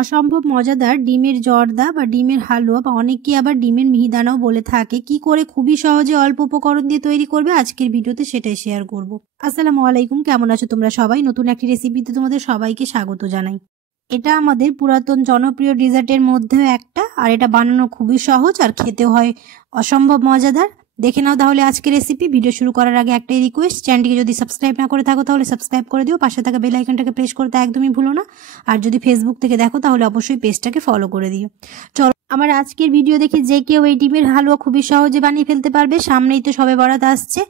অসম্ভব মজাদার ডিমের জর্দা বা ডিমের হালুয়া বা অনেকে আবার ডিমের মিহিদানাও বলে থাকে। কি করে খুবই সহজে অল্প উপকরণ দিয়ে তৈরি করবে আজকের ভিডিওতে সেটাই শেয়ার করব। আসসালামু আলাইকুম, কেমন আছো তোমরা সবাই? নতুন একটি রেসিপিতে তোমাদের সবাইকে স্বাগত জানাই। এটা আমাদের পুরাতন জনপ্রিয় ডেজার্টের মধ্যে একটা, আর এটা বানানো খুবই সহজ আর খেতেও হয় অসম্ভব মজাদার। দেখে নাও তাহলে আজকের রেসিপি। ভিডিও শুরু করার আগে একটাই রিকোয়েস্ট, চ্যানেলটিকে যদি সাবস্ক্রাইব না করে থাকো তাহলে সাবস্ক্রাইব করে দিও, পাশে থাকা বেল আইকনটাকে প্রেস করতে একদমই ভুলো না। আর যদি ফেসবুক থেকে দেখো তাহলে অবশ্যই পেজটাকে ফলো করে দিও। চলো, আমার আজকের ভিডিও দেখে যে কেউ এই ডিমের হালুয়া খুবই সহজে বানিয়ে ফেলতে পারবে। সামনেই তো শবে বরাত আসছে,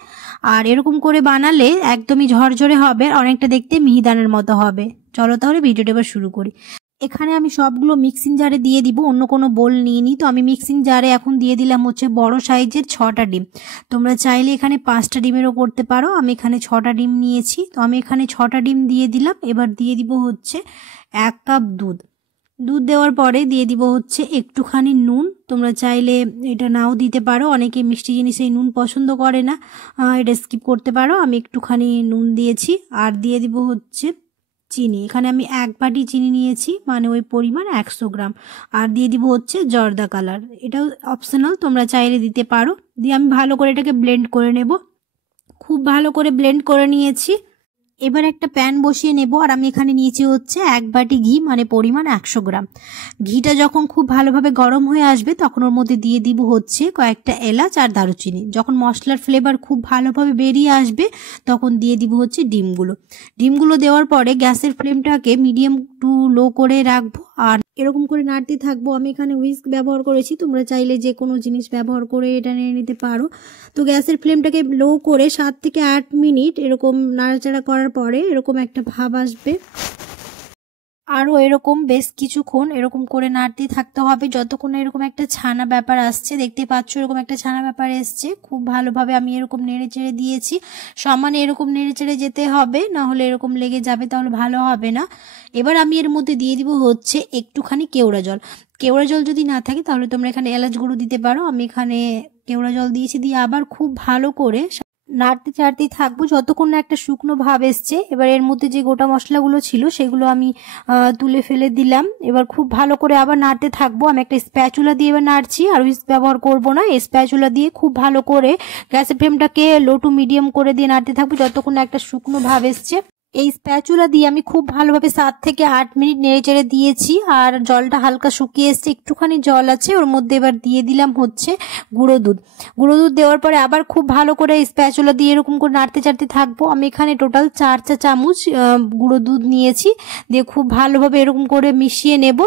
আর এরকম করে বানালে একদমই ঝরঝরে হবে, অনেকটা দেখতে মিহিদানার মতো হবে। চলো তাহলে ভিডিওটা এবার শুরু করি। এখানে আমি সবগুলো মিক্সিং জারে দিয়ে দিব, অন্য কোনো বোল নিয়ে নিই। তো আমি মিক্সিং জারে এখন দিয়ে দিলাম হচ্ছে বড় সাইজের 6টা ডিম। তোমরা চাইলে এখানে 5টা ডিমেরও করতে পারো, আমি এখানে 6টা ডিম নিয়েছি। তো আমি এখানে 6টা ডিম দিয়ে দিলাম। এবার দিয়ে দিব হচ্ছে 1 কাপ দুধ। দুধ দেওয়ার পরে দিয়ে দিব হচ্ছে একটুখানি নুন। তোমরা চাইলে এটা নাও দিতে পারো, অনেকে মিষ্টি জিনিসে নুন পছন্দ করে না, এটা স্কিপ করতে পারো। আমি একটুখানি নুন দিয়েছি। আর দিয়ে দিব হচ্ছে চিনি। এখানে আমি 1 বাটি চিনি নিয়েছি, মানে ওই পরিমাণ 100 গ্রাম। আর দিয়ে দিব হচ্ছে জর্দা কালার, এটাও অপশনাল, তোমরা চাইলে দিতে পারো। দিয়ে আমি ভালো করে এটাকে ব্লেন্ড করে নেব। খুব ভালো করে ব্লেন্ড করে নিয়েছি। এবার একটা প্যান বসিয়ে নেব, আর আমি এখানে নিয়েছি হচ্ছে 1 বাটি ঘি, মানে পরিমাণ 100 গ্রাম। ঘিটা যখন খুব ভালোভাবে গরম হয়ে আসবে তখন ওর মধ্যে দিয়ে দিব হচ্ছে কয়েকটা এলাচ আর দারুচিনি। যখন মশলার ফ্লেভার খুব ভালোভাবে বেরিয়ে আসবে তখন দিয়ে দিব হচ্ছে ডিমগুলো দেওয়ার পরে গ্যাসের ফ্লেমটাকে মিডিয়াম টু লো করে রাখবো, আর এরকম করে নাড়তে থাকবো। আমি এখানে হুইস্ক ব্যবহার করেছি, তোমরা চাইলে যে কোনো জিনিস ব্যবহার করে এটা নিয়ে নিতে পারো। তো গ্যাসের ফ্লেমটাকে লো করে 7 থেকে 8 মিনিট এরকম নাড়াচাড়া করার পরে এরকম একটা ভাব আসবে। আরও এরকম বেশ কিছুক্ষণ এরকম করে নাড়তে থাকতে হবে যতক্ষণ এরকম একটা ছানা ব্যাপার আসছে। দেখতে পাচ্ছ এরকম একটা ছানা ব্যাপার এসছে। খুব ভালোভাবে আমি এরকম নেড়ে চেড়ে দিয়েছি। সমানে এরকম নেড়ে চেড়ে যেতে হবে, না হলে এরকম লেগে যাবে, তাহলে ভালো হবে না। এবার আমি এর মধ্যে দিয়ে দিব হচ্ছে একটুখানি কেওড়া জল। কেওড়া জল যদি না থাকে তাহলে তোমরা এখানে এলাচ গুঁড়ো দিতে পারো, আমি এখানে কেওড়া জল দিয়েছি। দিয়ে আবার খুব ভালো করে নাড়তে চাড়তেই থাকবো যতক্ষণ না একটা শুকনো ভাব এসছে। এবার এর মধ্যে যে গোটা মশলাগুলো ছিল সেগুলো আমি তুলে ফেলে দিলাম। এবার খুব ভালো করে আবার নাড়তে থাকবো। আমি একটা স্প্যাচুলা দিয়ে এবার নাড়ছি, আর হুইস্ক ব্যবহার করবো না। স্প্যাচুলা দিয়ে খুব ভালো করে গ্যাসের ফ্লেমটাকে লো টু মিডিয়াম করে দিয়ে নাড়তে থাকবো যতক্ষণ না একটা শুকনো ভাব এসছে। এই স্প্যাচুলা দিয়ে আমি খুব ভালোভাবে 7 থেকে 8 মিনিট নেড়ে চেড়ে দিয়েছি, আর জলটা হালকা শুকিয়ে এসছে, একটুখানি জল আছে ওর মধ্যে। এবার দিয়ে দিলাম হচ্ছে গুঁড়ো দুধ দেওয়ার পরে আবার খুব ভালো করে স্প্যাচুলা দিয়ে এরকম করে নাড়তে চাড়তে থাকবো। আমি এখানে টোটাল 4 চা চামচ গুঁড়ো দুধ নিয়েছি। দিয়ে খুব ভালোভাবে এরকম করে মিশিয়ে নেব।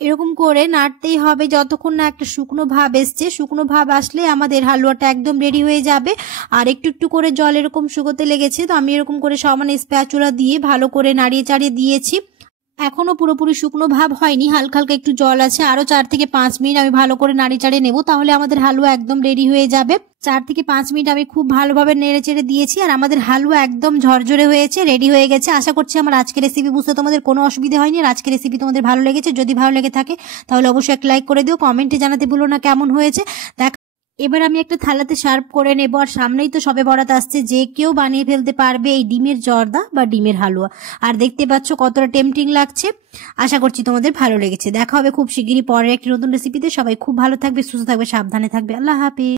এরকম করে নাড়তেই হবে যতক্ষণ না একটা শুকনো ভাব এসছে। শুকনো ভাব আসলে আমাদের হালুয়াটা একদম রেডি হয়ে যাবে। আর একটু একটু করে জল এরকম শুকোতে লেগেছে, তো আমি এরকম করে সমানে স্প্যাচুলা দিয়ে ভালো করে নাড়িয়ে চাড়িয়ে দিয়েছি। এখনো পুরোপুরি শুকনো ভাব হয়নি, হালকা হালকা একটু জল আছে। আরো 4 থেকে 5 মিনিট আমি ভালো করে নাড়িয়ে চাড়িয়ে নেবো, তাহলে আমাদের হালুয়া একদম রেডি হয়ে যাবে। 4 থেকে 5 মিনিট আমি খুব ভালোভাবে নেড়ে চেড়ে দিয়েছি, আর আমাদের হালুয়া একদম ঝরঝরে হয়েছে, রেডি হয়ে গেছে। আশা করছি আমার আজকের রেসিপি বুঝতে তোমাদের কোনো অসুবিধা হয়নি। আর আজকের রেসিপি তোমাদের ভালো লেগেছে, যদি ভালো লেগে থাকে তাহলে অবশ্যই একটা লাইক করে দিও, কমেন্টে জানাতে ভুলো না কেমন হয়েছে। এবার আমি একটা থালাতে সার্ভ করে নেব। আর সামনেই তো শবে বরাত আসছে, যে কেউ বানিয়ে ফেলতে পারবে এই ডিমের জর্দা বা ডিমের হালুয়া। আর দেখতে পাচ্ছ কতটা টেম্পটিং লাগছে। আশা করছি তোমাদের ভালো লেগেছে। দেখা হবে খুব শিগগিরই পরের একটি নতুন রেসিপিতে। সবাই খুব ভালো থাকবে, সুস্থ থাকবে, সাবধানে থাকবে। আল্লাহ হাফেজ।